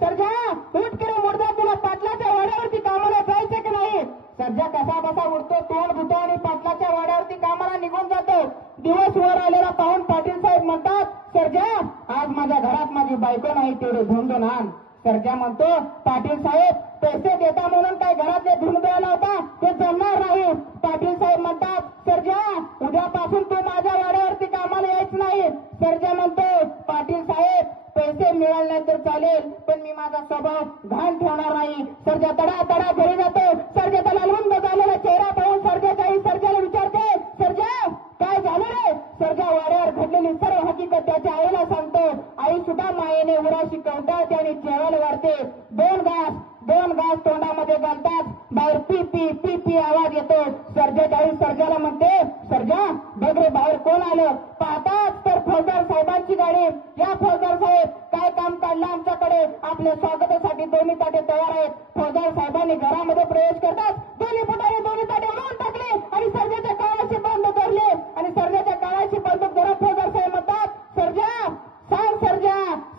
सर्जा उठ करे मुर्दा, तुला पाटलाच्या वाड्यावरती कामाला जायचं की नाही? सर्जा कसा बसा उठतो, तोंड धुतो आणि पाटलाच्या वाड्यावरती कामाला निघून जातो. दिवस वर आलेला पाहून पाटील साहेब म्हणतात, सर्जा आज माझ्या घरात माझी बायको नाही, तेवढे धुंदून आण. सर्जा म्हणतो, पाटील साहेब पैसे देता म्हणून काय घरातले धुंद द्यायला होता, ते जमणार नाही. पाटील साहेब म्हणतात, सर्जा उद्यापासून तू माझ्या वाड्यावरती कामाला यायचं नाही. सर्जा म्हणतो, पाटील साहेब पैसे मिळाले नाही तर चालेल, पण मी माझा स्वभाव घाण ठेवणार नाही. सर्जा तडा तडा घरी जातो. सर्जाचा लालवंद झालेला चेहरा पाहून सर्जाची आई सर्जाला विचारते, सर्जा काय झालं रे? सर्जा वाड्यावर घडलेली सर्व हकीकत त्याच्या आईला सांगतो. आई सुद्धा मायेने उरा शिकवतात आणि जेवायला वाढते. दोन घास तोंडामध्ये घालतात, बाहेर पी पी पी पी आवाज येतो. सर्जाची आई सर्जाला म्हणते, सर्जा बघ रे बाहेर कोण आलं? पाहतात तर फौजदार साहेबांची गाडी. या फौजदार साहेब काय काम काढलं आमच्याकडे? आपल्या स्वागतासाठी दोन्ही ताटे तयार आहेत. फौजदार साहेबांनी घरामध्ये प्रवेश करतात. दोन्ही फुटाने दोन्ही ताटे उडवून टाकले आणि सर्जाच्या काळाची बंदूक धरले आणि सर्जाच्या काळाची बंदूक धरत फौजदार साहेब म्हणतात, सर्जा सांग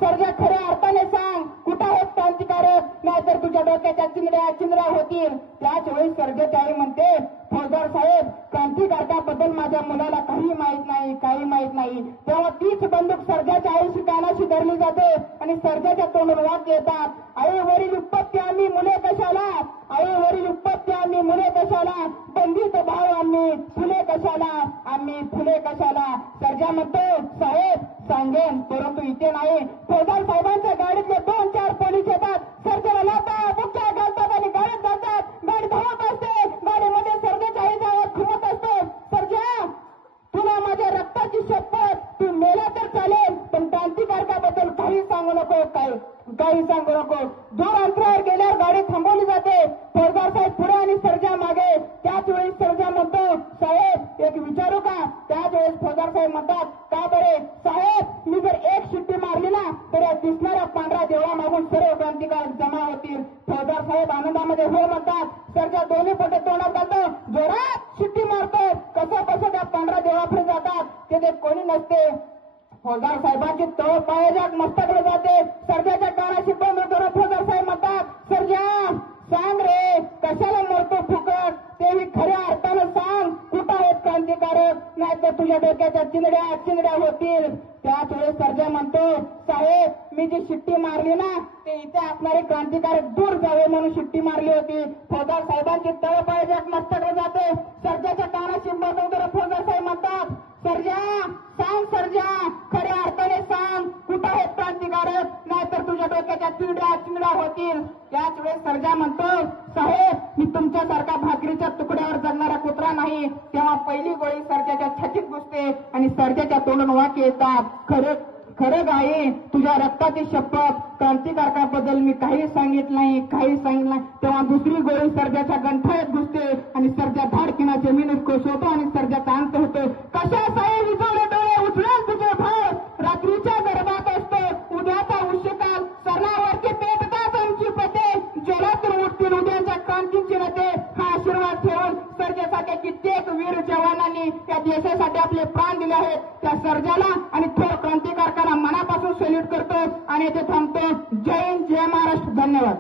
सर्जा खऱ्या अर्थाने सांग, कुठं आहेत क्रांतिकारक? नाहीतर तुझ्या डोक्याच्या चिंद्र्या होतील. त्याच वेळी सर्जाची आई म्हणते, फौजदार साहेब क्रांतिकारकाबद्दल माझ्या मुलाला काही माहित नाही. तेव्हा तीच बंदूक सर्जाच्या आईशी कानाशी धरली जाते आणि सर्जाच्या तोंडून वाक्य येतात, आईवरील उत्पत्ती आम्ही मुले कशाला? आईवरील उत्पत्ती आम्ही मुले कशाला? बंदीत भाव आम्ही फुले कशाला? सर्जा म्हणतो, साहेब सांगेन परंतु इथे नाही. फौजदार साहेबांच्या गाडीतले 2-4 पोलीस येतात. सर्जाला लाथा बुक्क्या घालतात आणि गाडीत जातात. गाडी धावत असते. गाडीमध्ये सर्जाच्या आईचा आवाज घुमत असतो, सर्जा तुला माझ्या रक्ताची शपथ, तू मेला तर चालेल पण क्रांतिकारकाबद्दल काही सांगू नको. दूर अंतरावर गेल्यावर गाडी थांबवली जाते. फौजदार साहेब पुढे आणि सर्जा मागे. त्याच वेळी सर्जा म्हणतो, साहेब एक विचारू का? त्याच वेळेस फौजदार साहेब म्हणतात, का बरे? साहेब मी जर एक शिट्टी मारली ना तर या दिसणाऱ्या पांढऱ्या देवळा मागून सर्व क्रांतिकारक जमा होतील. फौजदार साहेब आनंदामध्ये हो म्हणतात. सर्जा दोन्ही पोटे तोंडात घालतो, जोरात शिट्टी मारतो. कसं त्या पांढऱ्या देवळाकडे जातात. तिथे कोणी नसते. फौजदार साहेबांची तळ पायाच्या मस्तकडे जाते. सर्जाच्या कानाशी बंद करून फौजदार साहेब म्हणतात, सर्जा सांग रे कशाला मरतो फुकट? तेही खऱ्या अर्थानं सांग, कुठं आहेत क्रांतिकारक? नाहीतर तुझ्या डोक्याच्या चिंद्र्या होतील. त्याच वेळेस सर्जा म्हणतो, साहेब मी जी शिट्टी मारली ना ते इथे असणारे क्रांतिकारक दूर जावे म्हणून शिट्टी मारली होती. फौजदार साहेबांची तळ पायाच्या मस्तकडे जाते. सर्जाच्या कानाशी बंद करून फौजदार साहेब म्हणतात, सर्जा खऱ्या अर्थाने सांग, कुठं आहेत क्रांतिकारक? नाहीतर तुझ्या डोक्याच्या चिंद्र्या होतील. त्याच वेळेस सर्जा म्हणतो, साहेब मी तुमच्यासारखा भाकरीच्या तुकड्यावर जगणारा कुत्रा नाही. तेव्हा पहिली गोळी सर्जाच्या छातीत घुसते आणि सर्जाच्या तोंडून वाक्य येतात, खरं गाई तुझ्या रक्ताची शपथ, क्रांतिकारकाबद्दल मी काही सांगितलं नाही. तेव्हा दुसरी गोळी सर्जाच्या गंठाळ्यात घुसते आणि सर्जा धाडकीना जमिनीत कोसळतो आणि सर्जाचा अंत होतो. कशा साहेब विजवले डोळे उचलेल तुझे भाव, रात्रीच्या गर्भात असतो उद्याचा उशीकाल, सरणावरती पेटतात आमची पते, जलातून उठतील उद्याच्या क्रांतीची रथे. हा आशीर्वाद ठेवून सर्जासारख्या कित्येक वीर जवानांनी या देशासाठी आपले प्राण दिले आहेत. त्या सर्जाला आणि थोर क्रांतिकारकांना मनापासून सल्यूट करतो आणि येथे थांबतो. जय हिंद, जय महाराष्ट्र. धन्यवाद.